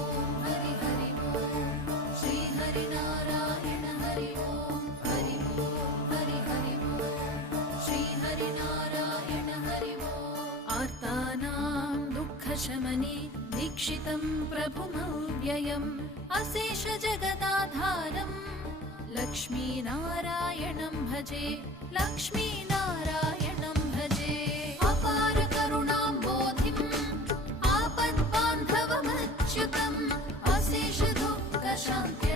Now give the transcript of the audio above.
ओम हरि हरि ओम श्री हरि नारायण हरि ओम हरि ओम हरि हरि ओम श्री हरि नारायण हरि ओम आर्तानां दुःखशमने दीक्षितं प्रभुमव्ययम् अशेष जगदाधारम् लक्ष्मीनारायणं भजे लक्ष्मीनारायणं भजे अपार करुणां बोधिम् आपद्बान्धवमच्युतम् अशेष दुःख शान्ति